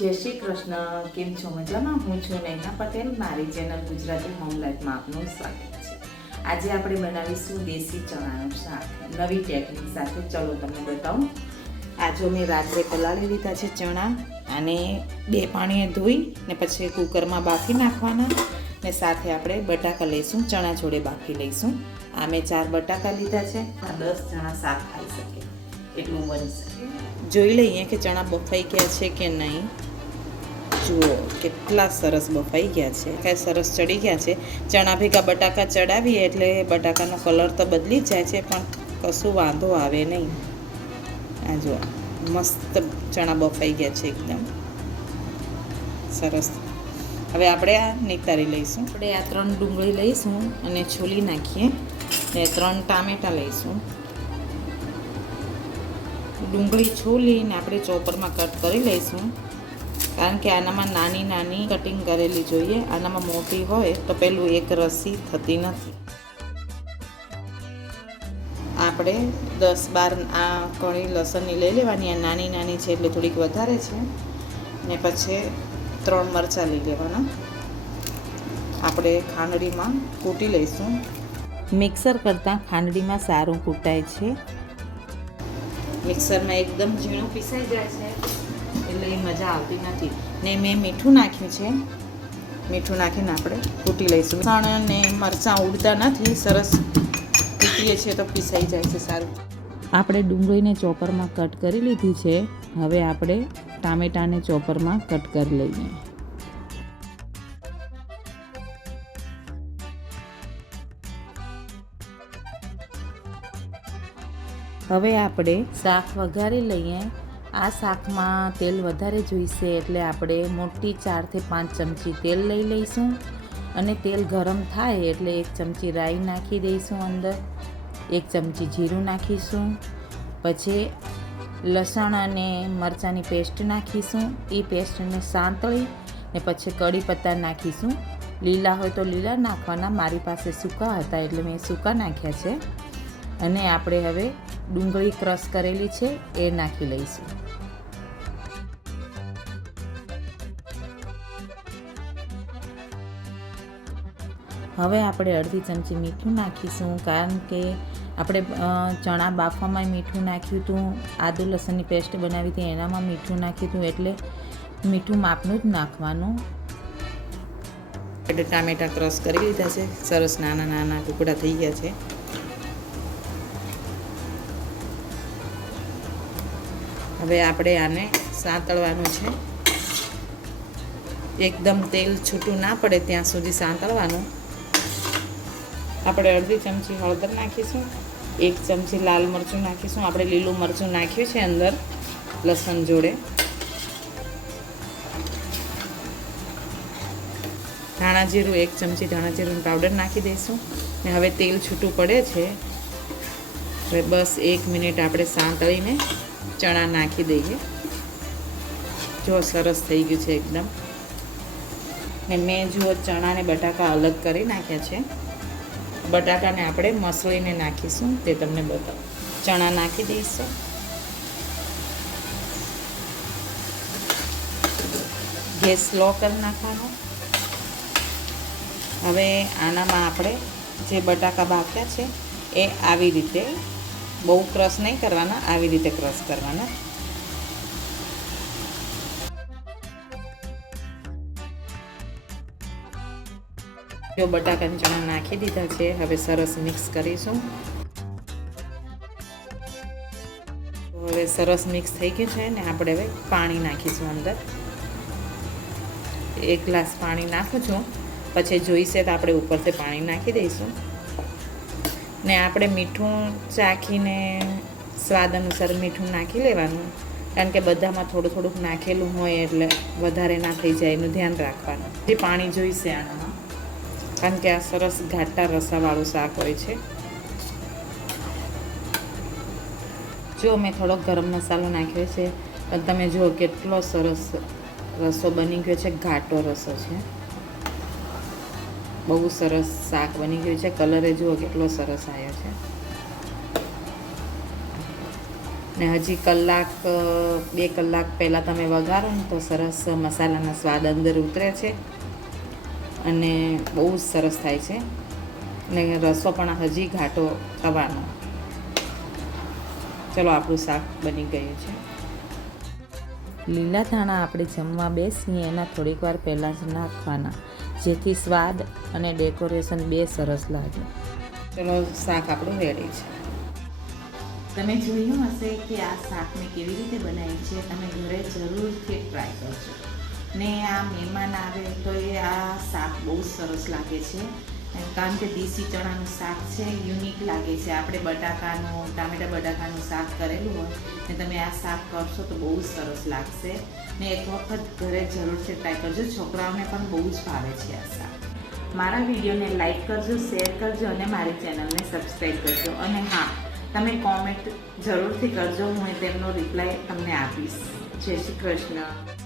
જય શ્રી કૃષ્ણ. કેમ છો? મજામાં? હું છું નૈના પટેલ. મારી ચેનલ ગુજરાતી હોમ લાઈફમાં આપનું સ્વાગત છે. આજે આપણે બનાવીશું દેશી ચણાનું શાક. નવી ટેકનિક સાથે ચલો તમને બતાવું. આ મેં રાત્રે પલાળી લીધા છે ચણા અને બે પાણીએ ધોઈ ને પછી કુકરમાં બાફી નાખવાના ને સાથે આપણે બટાકા લઈશું, ચણા જોડે બાફી લઈશું. આ મેં ચાર બટાકા લીધા છે. આ દસ જણા શાક ખાઈ શકે. એટલું બનશે જોઈ લઈએ કે ચણા બફાઈ ગયા છે કે નહીં. જુઓ, કેટલા સરસ બફાઈ ગયા છે, કાંઈ સરસ ચડી ગયા છે. ચણા ભેગા બટાકા ચડાવીએ એટલે બટાકાનો કલર તો બદલી જ જાય છે, પણ કશું વાંધો આવે નહીં. આ જુઓ, મસ્ત ચણા બફાઈ ગયા છે એકદમ. સરસ. હવે આપણે આ નિતારી લઈશું. આપણે આ ત્રણ ડુંગળી લઈશું અને છોલી નાખીએ. ને ત્રણ ટામેટાં લઈશું. ડુંગળી છોલીને આપણે ચોપરમાં કટ કરી લઈશું. કારણ કે આનામાં નાની નાની કટિંગ કરેલી જોઈએ. આનામાં મોટી હોય તો પેલું એક રસી થતી નથી. આપણે દસ બાર આ કણી લસણની લઈ લેવાની. આ નાની નાની છે એટલે થોડીક વધારે છે. ને પછી ત્રણ મરચાં લઈ લેવાના. આપણે ખાંડડીમાં કૂટી લઈશું. મિક્સર કરતાં ખાંડડીમાં સારું કૂટાય છે. મિક્સરમાં એકદમ ઝીણું પીસાઈ જાય છે. મજા આવતી નથી. ને મેં મીઠું નાખ્યું છે. મીઠું નાખીને આપણે કૂટી લઈશું. લસણ ને મરચાં ઉડતા નથી, સરસ કૂટીએ છીએ તો પીસાઈ જાય છે સારું. આપણે ડુંગળીને ચોપરમાં કટ કરી લીધી છે. હવે આપણે ટામેટાને ચોપરમાં કટ કરી લઈએ. હવે આપણે શાક વઘારી લઈએ. આ શાકમાં તેલ વધારે જોઈશે એટલે આપણે મોટી ચારથી પાંચ ચમચી તેલ લઈ લઈશું અને તેલ ગરમ થાય એટલે એક ચમચી રાઈ નાખી દઈશું અંદર, એક ચમચી જીરું નાખીશું, પછી લસણ અને મરચાંની પેસ્ટ નાખીશું, એ પેસ્ટને સાંતળી ને પછી કડી પત્તા નાખીશું. લીલા હોય તો લીલા નાખવાના, મારી પાસે સૂકા હતા એટલે મેં સૂકા નાખ્યા છે. અને આપણે હવે ડુંગળી ક્રશ કરેલી છે, એ નાખી લઈશું. હવે આપણે અડધી ચમચી મીઠું નાખીશું કારણ કે આપણે ચણા બાફવામાં મીઠું નાખ્યું હતું, આદુ લસણની પેસ્ટ બનાવી હતી, એનામાં મીઠું નાખ્યું હતું, એટલે મીઠું માપનું જ નાખવાનું. આપણે ટામેટા ક્રશ કરી લીધા છે. સરસ નાના નાના ટુકડા થઈ ગયા છે. હવે આપણે આને સાંતળવાનું છે. એકદમ તેલ છૂટું ના પડે ત્યાં સુધી સાંતળવાનું. આપણે અડધી ચમચી હળદર નાખીશું, એક ચમચી લાલ મરચું નાખીશું. આપણે લીલું મરચું નાખ્યું છે અંદર, લસણ જોડે. ધાણા જીરું, એક ચમચી ધાણા જીરું પાવડર નાખી દઈશું. ને હવે તેલ છૂટું પડે છે. હવે બસ એક મિનિટ આપણે સાંતળીને ચણા નાખી દઈએ. જો સરસ થઈ ગયું છે એકદમ. ને મેં જુઓ ચણા ને બટાકા અલગ કરી નાખ્યા છે. બટાકાને આપણે મસળીને નાખીશું, તે તમને બતાવું. ચણા નાખી દઈશું. ગેસ લો કરી નાખવાનો. હવે આનામાં આપણે જે બટાકા બાફ્યા છે, એ આવી રીતે બહુ ક્રશ નહીં કરવાના, આવી રીતે ક્રશ કરવાના. જો બટાકાની ચણા નાખી દીધા છે, હવે સરસ મિક્સ કરીશું. હવે સરસ મિક્સ થઈ ગયું છે ને આપણે હવે પાણી નાખીશું અંદર. એક ગ્લાસ પાણી નાખું છું. પછી જોઈશે તો આપણે ઉપરથી પાણી નાખી દઈશું. ને આપણે મીઠું ચાખીને સ્વાદ અનુસાર મીઠું નાખી લેવાનું. કારણ કે બધામાં થોડું થોડુંક નાખેલું હોય એટલે વધારે ના થઈ જાય એનું ધ્યાન રાખવાનું. જે પાણી જોઈશે આનામાં. કારણ કે આ સરસ ઘાટા રસાવાળું શાક હોય છે. જો મેં થોડોક ગરમ મસાલો નાખ્યો છે, પણ તમે જુઓ કેટલો સરસ રસો બની ગયો છે, ઘાટો રસો છે. બહુ સરસ શાક બની ગયું છે, કલરે જુઓ કેટલો સરસ આવ્યો છે. ને હજી કલાક, બે કલાક પહેલાં તમે વઘારો ને તો સરસ મસાલાના સ્વાદ અંદર ઉતરે છે. અને બહુ જ સરસ થાય છે. ને રસો પણ હજી ઘાટો થવાનો. ચલો આપણું શાક બની ગયું છે. લીલા ધાણા આપણે જમવા બેસીએ એના થોડીક વાર પહેલાં જ નાખવાના. જેથી સ્વાદ અને ડેકોરેશન બે સરસ લાગે. ચલો શાક આપણું રેડી છે. તમે જોયું હશે કે આ શાક મેં કેવી રીતે બનાવી છે? તમે ઘરે જરૂરથી ટ્રાય કરજો. ને આ મહેમાન આવે તો એ આ શાક બહુ સરસ લાગે છે. કારણ કે દેશી ચણાનું શાક છે, યુનિક લાગે છે. આપણે બટાકાનું, ટામેટા બટાકાનું શાક કરેલું હોય ને તમે આ શાક કરશો તો બહુ જ સરસ લાગશે. ને એક વખત ઘરે જરૂરથી ટ્રાય કરજો. છોકરાઓને પણ બહુ જ ભાવે છે આ શાક. મારા વિડીયોને લાઇક કરજો શેર કરજો અને મારી ચેનલને સબસ્ક્રાઈબ કરજો. અને હા, તમે કોમેન્ટ જરૂરથી કરજો. હું તેમનો રિપ્લાય તમને આપીશ. જય શ્રી કૃષ્ણ.